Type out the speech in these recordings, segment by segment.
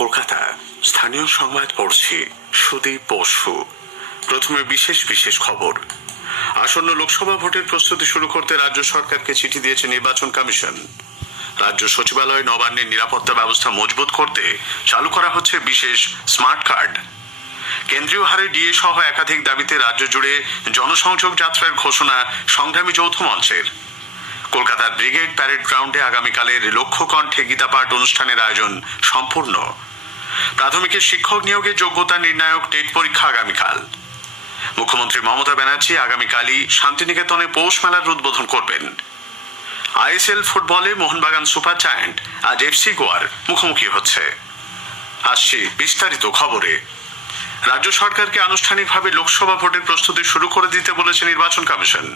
কলকাতা স্থানীয় সংবাদ পড়ছি সুদীপ বসু। প্রথমে বিশেষ খবর। আসন্ন লোকসভা ভোটের প্রস্তুতি শুরু করতে রাজ্য সরকারকে চিঠি দিয়েছে নির্বাচন কমিশন। রাজ্য সচিবালয় নবান্নের নিরাপত্তা ব্যবস্থা মজবুত করতে চালু করা হচ্ছে বিশেষ স্মার্ট কার্ড। কেন্দ্রীয় হারে ডিএ সহ একাধিক দাবিতে রাজ্য জুড়ে জনসংযোগ যাত্রার ঘোষণা সংগ্রামী যৌথ মঞ্চের। কলকাতার ব্রিগেড প্যারেড গ্রাউন্ডে আগামীকালের লক্ষ্য কণ্ঠে গীতাপাঠ অনুষ্ঠানের আয়োজন সম্পূর্ণ। প্রাথমিকের শিক্ষক নিয়োগের যোগ্যতা নির্ণায়ক টেট পরীক্ষা আগামীকাল। মুখ্যমন্ত্রী মমতা ব্যানার্জি আগামীকালই শান্তিনিকেতনে পৌষ মেলার উদ্বোধন করবেন। আইএসএল ফুটবলে মোহনবাগান সুপার জায়ান্ট আজ এফসি গোয়ার মুখোমুখি হচ্ছে। আসছি বিস্তারিত খবরে। রাজ্য সরকারকে আনুষ্ঠানিকভাবে লোকসভা ভোটের প্রস্তুতি শুরু করে দিতে বলেছে নির্বাচন কমিশন।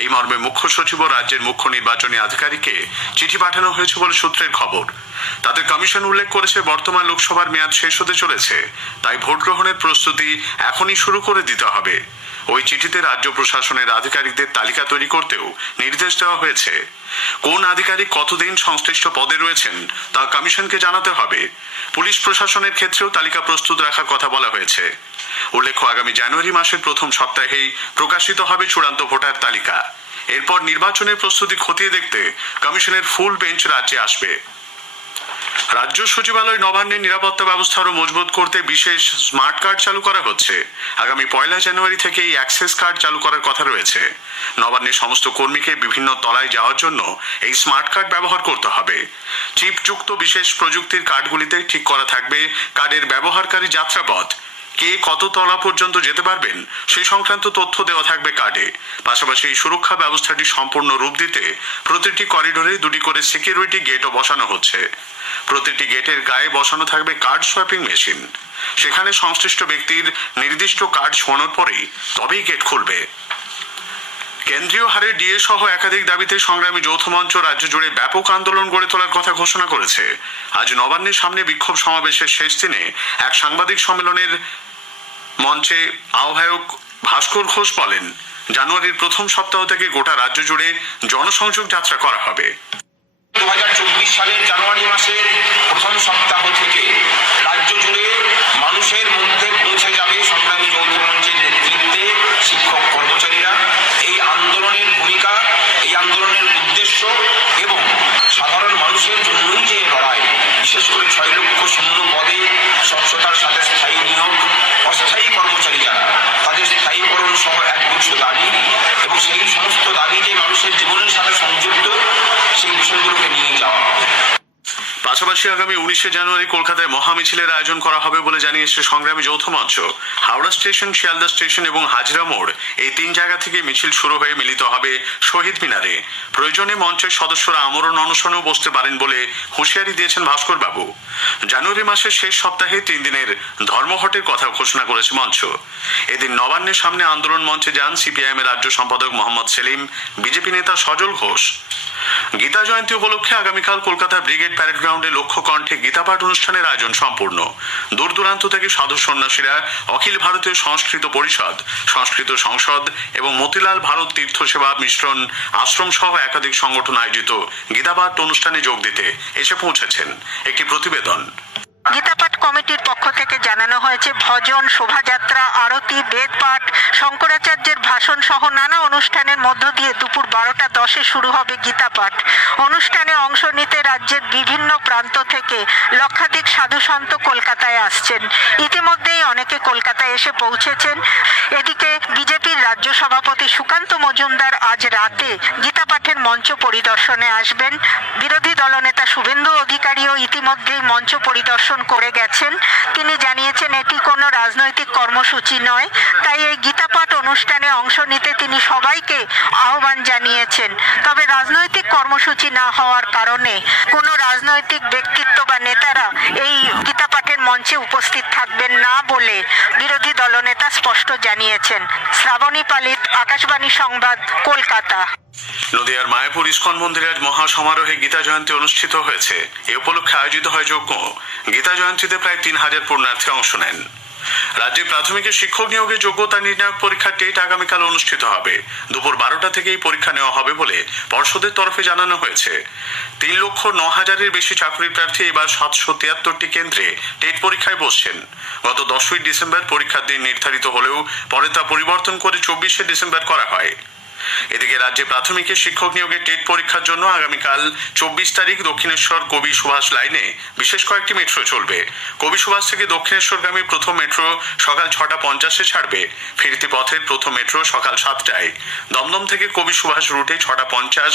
এই মর্মে মুখ্য সচিব ও রাজ্যের মুখ্য নির্বাচনী আধিকারিককে চিঠি পাঠানো হয়েছে বলে সূত্রের খবর। তাদের কমিশন উল্লেখ করেছে, বর্তমান লোকসভার মেয়াদ শেষ হতে চলেছে, তাই ভোট গ্রহণের প্রস্তুতি এখনই শুরু করে দিতে হবে। ওই চিঠিতে রাজ্য প্রশাসনের আধিকারিকদের তালিকা তৈরি করতেও নির্দেশ দেওয়া হয়েছে। কোন আধিকারিক কতদিন সংশ্লিষ্ট পদে রয়েছেন তা কমিশনকে জানাতে হবে। পুলিশ প্রশাসনের ক্ষেত্রেও তালিকা প্রস্তুত রাখার কথা বলা হয়েছে। উল্লেখ্য, আগামী জানুয়ারি মাসের প্রথম সপ্তাহেই প্রকাশিত হবে চূড়ান্ত ভোটার তালিকা। এরপর নির্বাচনের প্রস্তুতি খতিয়ে দেখতে কমিশনের ফুল বেঞ্চ রাজ্যে আসবে। রাজ্য সচিবালয় নবান্নের নিরাপত্তা ব্যবস্থা আরো মজবুত করতে বিশেষ স্মার্ট কার্ড চালু করা হচ্ছে। আগামী 1 জানুয়ারি থেকে এই অ্যাক্সেস কার্ড চালু করার কথা রয়েছে। নবান্নের সমস্ত কর্মীকে বিভিন্ন তলায় যাওয়ার জন্য এই স্মার্ট কার্ড ব্যবহার করতে হবে। চিপযুক্ত বিশেষ প্রযুক্তির কার্ডগুলিতে ঠিক করা থাকবে কার্ডের ব্যবহারকারী যাত্রাপথ, কে কত তলা পর্যন্ত যেতে পারবেন সেই সংক্রান্ত তথ্য দেওয়া থাকবে কার্ডে। পাশাপাশি এই সুরক্ষা ব্যবস্থাটি সম্পূর্ণ রূপ দিতে প্রতিটি করিডোরে 2টি করে সিকিউরিটি গেটও বসানো হচ্ছে। প্রতিটি গেটের গায়ে বসানো থাকবে কার্ড সোয়াইপিং মেশিন। সেখানে সংশ্লিষ্ট ব্যক্তির নির্দিষ্ট কার্ড ছোঁয়ানোর পরেই তবেই গেট খুলবে। কেন্দ্রীয় হারে ডিএ সহ একাধিক দাবিতে সংগ্রামী যৌথ মঞ্চ রাজ্য জুড়ে ব্যাপক আন্দোলন গড়ে তোলার কথা ঘোষণা করেছে। আজ নবান্নের সামনে বিক্ষোভ সমাবেশের শেষ দিনে এক সাংবাদিক সম্মেলনের মঞ্চে আহ্বায়ক ভাস্কর ঘোষ বলেন, জানুয়ারির প্রথম সপ্তাহ থেকে গোটা রাজ্য জুড়ে জনসংযোগ যাত্রা করা হবে। 2024 সালের জানুয়ারি মাসের প্রথম সপ্তাহ থেকে রাজ্য জুড়ে মানুষের মধ্যে পৌঁছে যাবে সংগ্রামী যৌথ মঞ্চের নেতৃত্বে শিক্ষক কর্মচারীরা। এই আন্দোলনের ভূমিকা, এই আন্দোলনের উদ্দেশ্য এবং সাধারণ মানুষের জন্যই যে লড়াই, বিশেষ করে 6 লক্ষ শূন্য পদে স্বচ্ছতার সাথে স্থায়ী নিয়োগ, অস্থায়ী কর্মচারী যারা তাদের স্থায়ীকরণ সহ একগুচ্ছ দাবি এবং সেই সমস্ত দাবি যে মানুষের জীবনের সাথে সংযুক্ত, সেই বিষয়গুলোকে নিয়ে যাওয়া। পাশাপাশি আগামী 19 জানুয়ারি কলকাতায় মহামিছিলের আয়োজন করা হবে বলে জানিয়েছে সংগ্রামী যৌথ মঞ্চ। হাওড়া স্টেশন, শিয়ালদা স্টেশন এবং হাজরা মোড় এই 3 জায়গা থেকে মিছিল শুরু হয়ে মিলিত হবে শহীদ মিনারে। প্রয়োজনে মঞ্চের সদস্যরা আমরণ অনশনেও বসতে পারেন বলে হুঁশিয়ারি দিয়েছেন ভাস্কর বাবু। জানুয়ারি মাসের শেষ সপ্তাহে 3 দিনের ধর্মঘটের কথা ঘোষণা করেছে মঞ্চ। এদিন নবান্নের সামনে আন্দোলন মঞ্চে যান সিপিআইএম এর রাজ্য সম্পাদক মোহাম্মদ সেলিম, বিজেপি নেতা সজল ঘোষ। গীতা জয়ন্তী উপলক্ষে আগামীকাল কলকাতা ব্রিগেড প্যারেড গ্রাউন্ডে লক্ষ্য কণ্ঠে গীতাপাঠ অনুষ্ঠানের আয়োজন সম্পূর্ণ। দূর দূরান্ত থেকে সাধু সন্ন্যাসীরা, অখিল ভারতীয় সংস্কৃত পরিষদ, সংস্কৃত সংসদ এবং মতিলাল ভারত তীর্থ সেবা মিশ্রণ আশ্রম সহ একাধিক সংগঠন আয়োজিত গীতাপাঠ অনুষ্ঠানে যোগ দিতে এসে পৌঁছেছেন। একটি প্রতিবেদন। গীতাপাঠ কমিটির পক্ষ থেকে জানানো হয়েছে, ভজন, শোভাযাত্রা, আরতি, বেদপাঠ, শঙ্করাচার্যের ভাষণ সহ নানা অনুষ্ঠানের মধ্য দিয়ে দুপুর 12:10 শুরু হবে গীতাপাঠ। অনুষ্ঠানে অংশ নিতে রাজ্যের বিভিন্ন প্রান্ত থেকে লক্ষাধিক সাধু সন্ত কলকাতায় আসছেন। ইতিমধ্যেই অনেকে কলকাতায় এসে পৌঁছেছেন। এদিকে বিজেপির রাজ্য সভাপতি সুকান্ত মজুমদার আজ রাতে গীতাপাঠের মঞ্চ পরিদর্শনে আসবেন। বিরোধী দলনেতা শুভেন্দু অধিকারীও ইতিমধ্যেই মঞ্চ পরিদর্শন করে গেছেন। তিনি জানিয়েছেন, এটি কোনো রাজনৈতিক কর্মসূচি নয়, তাই এই গীতাপাঠ অনুষ্ঠানে অংশ নিতে তিনি সবাইকে আহ্বান জানিয়েছেন। তবে রাজনৈতিক কর্মসূচি না হওয়ার কারণে কোনো রাজনৈতিক ব্যক্তিত্ব বা নেতারা এই গীতাপাঠের মঞ্চে উপস্থিত থাকবেন না বলে বিরোধী দলনেতা স্পষ্ট জানিয়েছেন। শ্রাবণী পালিত, আকাশবাণী সংবাদ, কলকাতা। নদিয়ার মায়াপুর ইস্কন মন্দিরে আজ মহা সমারোহে গীতা জয়ন্তী অনুষ্ঠিত হয়েছে। এ উপলক্ষে আয়োজিত হয় যজ্ঞ। গীতা জয়ন্তীতে প্রায় 3000 পুণ্যার্থী অংশ নেন। রাজ্যে প্রাথমিকের শিক্ষক নিয়োগে যোগ্যতা নির্ণায়ক পরীক্ষা টেট আগামীকাল অনুষ্ঠিত হবে। দুপুর 12টা থেকে এই পরীক্ষা নেওয়া হবে বলে পর্ষদের তরফে জানানো হয়েছে। 3,09,000-এর বেশি চাকরি প্রার্থী এবার 773টি কেন্দ্রে টেট পরীক্ষায় বসছেন। গত 10ই ডিসেম্বর পরীক্ষার দিন নির্ধারিত হলেও পরে তা পরিবর্তন করে 24শে ডিসেম্বর করা হয়। এদিকে রাজ্যে প্রাথমিকের শিক্ষক নিয়োগের টেট পরীক্ষার জন্য আগামীকাল 24 তারিখ দক্ষিণেশ্বর কবি সুভাষ লাইনে বিশেষ কয়েকটি মেট্রো চলবে। কবি সুভাষ থেকে দক্ষিণেশ্বরগামী প্রথম মেট্রো সকাল 6:50-এ ছাড়বে। ফিরতি পথের প্রথম মেট্রো সকাল 7টায়। দমদম থেকে কবি সুভাষ রুটে 6:50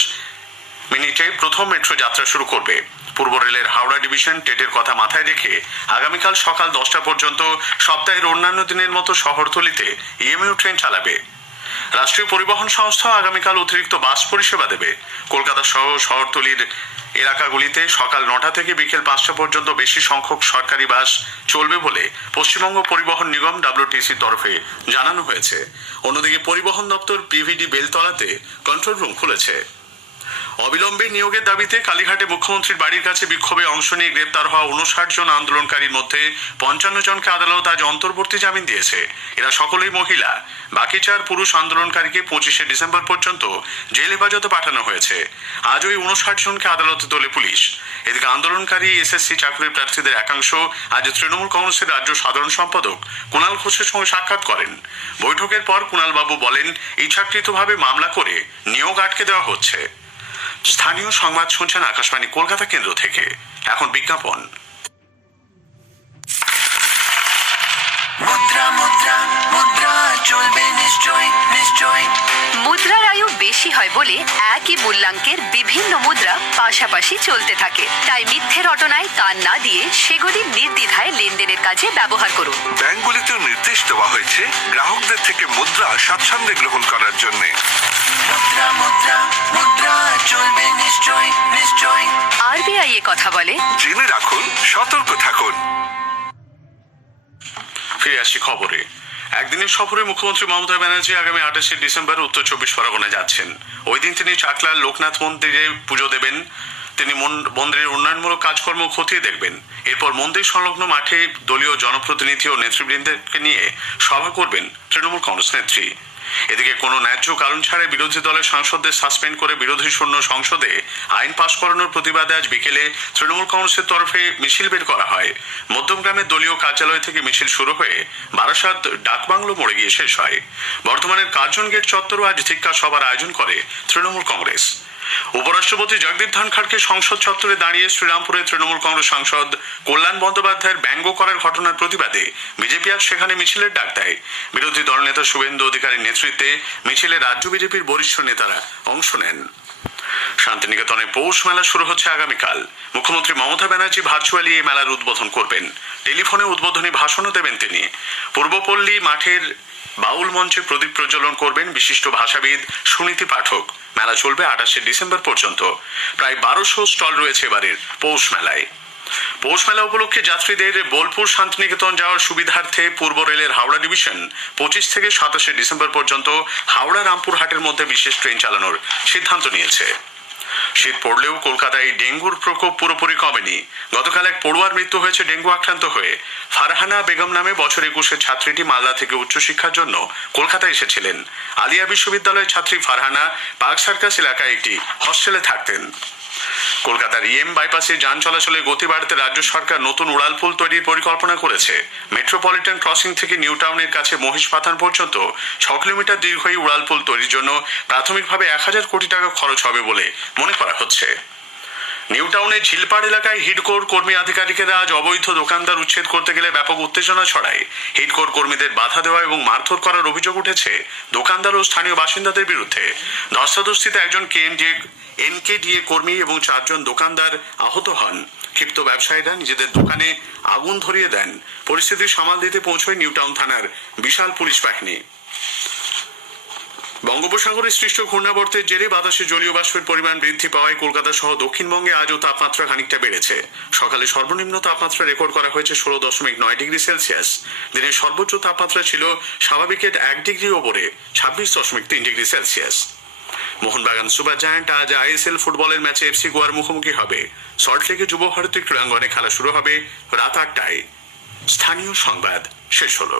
প্রথম মেট্রো যাত্রা শুরু করবে। পূর্ব রেলের হাওড়া ডিভিশন টেটের কথা মাথায় রেখে আগামীকাল সকাল 10টা পর্যন্ত সপ্তাহের অন্যান্য দিনের মতো শহরতলিতে ইএমইউ ট্রেন চালাবে। রাষ্ট্রীয় পরিবহন সংস্থা আগামীকাল অতিরিক্ত বাস পরিষেবা দেবে। কলকাতা সহ শহরতলির এলাকাগুলিতে সকাল 9টা থেকে বিকেল 5টা পর্যন্ত বেশি সংখ্যক সরকারি বাস চলবে বলে পশ্চিমবঙ্গ পরিবহন নিগম WTC তরফে জানানো হয়েছে। অন্যদিকে পরিবহন দপ্তর পিভিডি বেলতলাতে কন্ট্রোল রুম খুলেছে। অবিলম্বে নিয়োগের দাবিতে কালীঘাটে মুখ্যমন্ত্রীর বাড়ির কাছে বিক্ষোভে অংশ নিয়ে গ্রেপ্তার হওয়া 59 জন আন্দোলনকারীর মধ্যে 55 জনকে আদালত আজ অন্তর্বর্তী জামিন দিয়েছে। এরা সকলেই মহিলা। বাকি 4 পুরুষ আন্দোলনকারীকে 25শে ডিসেম্বর পর্যন্ত জেল হেফাজতে পাঠানো হয়েছে। আজ ওই 59 জনকে আদালতে তোলে পুলিশ। এদিকে আন্দোলনকারী এসএসসি চাকরির প্রার্থীদের একাংশ আজ তৃণমূল কংগ্রেসের রাজ্য সাধারণ সম্পাদক কুণাল ঘোষের সঙ্গে সাক্ষাৎ করেন। বৈঠকের পর কুণাল বাবু বলেন, ইচ্ছাকৃতভাবে মামলা করে নিয়োগ আটকে দেওয়া হচ্ছে। স্থানীয় সংবাদ শুনছেন আকাশবাণী কলকাতা কেন্দ্র থেকে। এখন বিজ্ঞাপন। মুদ্রা মুদ্রা মুদ্রা চলবে নিশ্চয় নিশ্চয়। মুদ্রার আয়ু বেশি হয় বলে একই মূল্যাঙ্কের বিভিন্ন মুদ্রা পাশাপাশি চলতে থাকে। তাই মিথ্যে রটনায় কান না দিয়ে সেগুলি নির্দ্বিধায় লেনদেনের কাজে ব্যবহার করুন। ব্যাংকগুলিতেও নির্দেশ দেওয়া হয়েছে গ্রাহকদের থেকে মুদ্রা স্বাচ্ছন্দ্যে গ্রহণ করার জন্য। মুদ্রা মুদ্রা মুদ্রা চলবে নিশ্চয় নিশ্চয়। আরবিআই এ কথা বলে, জেনে রাখুন, সতর্ক থাকুন। ফিরে আসি খবরে। একদিনের সফরে মুখ্যমন্ত্রী মমতা ব্যানার্জি আগামী 28শে ডিসেম্বর উত্তর 24 পরগনায় যাচ্ছেন। ওই দিন তিনি চাকলার লোকনাথ মন্দিরে পুজো দেবেন। তিনি মন্দিরের উন্নয়নমূলক কাজকর্ম খতিয়ে দেখবেন। এরপর মন্দির সংলগ্ন মাঠে দলীয় জনপ্রতিনিধি ও নেতৃবৃন্দকে নিয়ে সভা করবেন তৃণমূল কংগ্রেস নেত্রী। এদিকে কোনো ন্যায্য কারণ ছাড়াই বিরোধী দলের সাংসদদের সাসপেন্ড করে বিরোধী শূন্য সংসদে আইন পাশ করানোর প্রতিবাদে আজ বিকেলে তৃণমূল কংগ্রেসের তরফে মিছিল বের করা হয়। মধ্যমগ্রামের দলীয় কার্যালয় থেকে মিছিল শুরু হয়ে বারাসাত ডাকবাংলো মোড়ে গিয়ে শেষ হয়। বর্তমানের কার্জন গেট চত্বরও আজ ধিক্কার সভার আয়োজন করে তৃণমূল কংগ্রেস। উপরাষ্ট্রপতি জগদীপ ধনখড়কে সংসদ চত্বরে দাঁড়িয়ে শ্রীরামপুরে তৃণমূল কংগ্রেস সাংসদ কল্যাণ বন্দ্যোপাধ্যায়ের ব্যঙ্গ করার ঘটনার প্রতিবাদে বিজেপি আজ সেখানে মিছিলের ডাক দেয়। বিরোধী দলনেতা শুভেন্দু অধিকারীর নেতৃত্বে মিছিলে রাজ্য বিজেপির বরিষ্ঠ নেতারা অংশ নেন। শান্তিনিকেতনে পৌষ মেলা শুরু হচ্ছে আগামীকাল। মুখ্যমন্ত্রী মমতা ব্যানার্জি ভার্চুয়ালি এই মেলার উদ্বোধন করবেন। টেলিফোনে উদ্বোধনী ভাষণও দেবেন তিনি। পূর্বপল্লী মাঠের বাউল মঞ্চে প্রদীপ প্রজ্বলন করবেন বিশিষ্ট ভাষাবিদ সুনীতি পাঠক। মেলা চলবে 28শে ডিসেম্বর পর্যন্ত। প্রায় 1200 স্টল রয়েছে এবারের পৌষ মেলায়। পৌষ মেলা উপলক্ষে যাত্রীদের বোলপুর শান্তিনিকেতন যাওয়ার সুবিধার্থে পূর্ব রেলের হাওড়া ডিভিশন 25 থেকে 27শে ডিসেম্বর পর্যন্ত হাওড়া রামপুরহাটের মধ্যে বিশেষ ট্রেন চালানোর সিদ্ধান্ত নিয়েছে। শীত পড়লেও কলকাতায় ডেঙ্গুর প্রকোপ পুরোপুরি কমেনি। গতকাল এক পড়ুয়ার মৃত্যু হয়েছে ডেঙ্গু আক্রান্ত হয়ে। ফারহানা বেগম নামে বছর 21-এর ছাত্রীটি মালদা থেকে উচ্চশিক্ষার জন্য কলকাতায় এসেছিলেন। আলিয়া বিশ্ববিদ্যালয়ের ছাত্রী ফারহানা পার্ক সার্কাস এলাকায় একটি হস্টেলে থাকতেন। কলকাতার ইএম বাইপাসে যান চলাচলের গতি বাড়াতে রাজ্য সরকার নতুন উড়ালপুল তৈরির পরিকল্পনা করেছে। মেট্রোপলিটন ক্রসিং থেকে নিউ টাউনের কাছে মহিষপাথান পর্যন্ত 6 কিলোমিটার দীর্ঘ এই উড়ালপুল তৈরির জন্য প্রাথমিকভাবে 1000 কোটি টাকা খরচ হবে বলে মনে করা হচ্ছে। নিউ টাউনের ঝিলপাড় এলাকায় হিডকোর কর্মী আধিকারিকেরা আজ অবৈধ দোকানদার উচ্ছেদ করতে গেলে ব্যাপক উত্তেজনা ছড়ায়। হিডকোর কর্মীদের বাধা দেওয়া এবং মারধর করার অভিযোগ উঠেছে দোকানদার ও স্থানীয় বাসিন্দাদের বিরুদ্ধে। ধস্তাধস্তিতে একজন এনকেডিএ কর্মী এবং 4 জন দোকানদার আহত হন। ক্ষিপ্ত ব্যবসায়ীরা নিজেদের দোকানে আগুন ধরিয়ে দেন। পরিস্থিতি সামাল দিতে পৌঁছয় নিউ টাউন থানার বিশাল পুলিশ বাহিনী। বঙ্গোপসাগরে সৃষ্ট ঘূর্ণাবর্তের জেরে বাতাসে জলীয় বাষ্পের পরিমাণ বৃদ্ধি পাওয়ায় কলকাতা সহ দক্ষিণবঙ্গে আজও তাপমাত্রা খানিকটা বেড়েছে। সকালে সর্বনিম্ন তাপমাত্রা রেকর্ড করা হয়েছে 16.9 ডিগ্রি সেলসিয়াস। দিনের সর্বোচ্চ তাপমাত্রা ছিল স্বাভাবিকের 1 ডিগ্রি ওপরে 26.3 degree Celsius. Mohun Bagan super giant আজ আইএসএল ফুটবলের ম্যাচে এফসি গোয়ার মুখোমুখি হবে। সল্টলেকে যুব ভারতী ক্রীড়াঙ্গনে খেলা শুরু হবে রাত 8টায়। স্থানীয় সংবাদ শেষ হলো।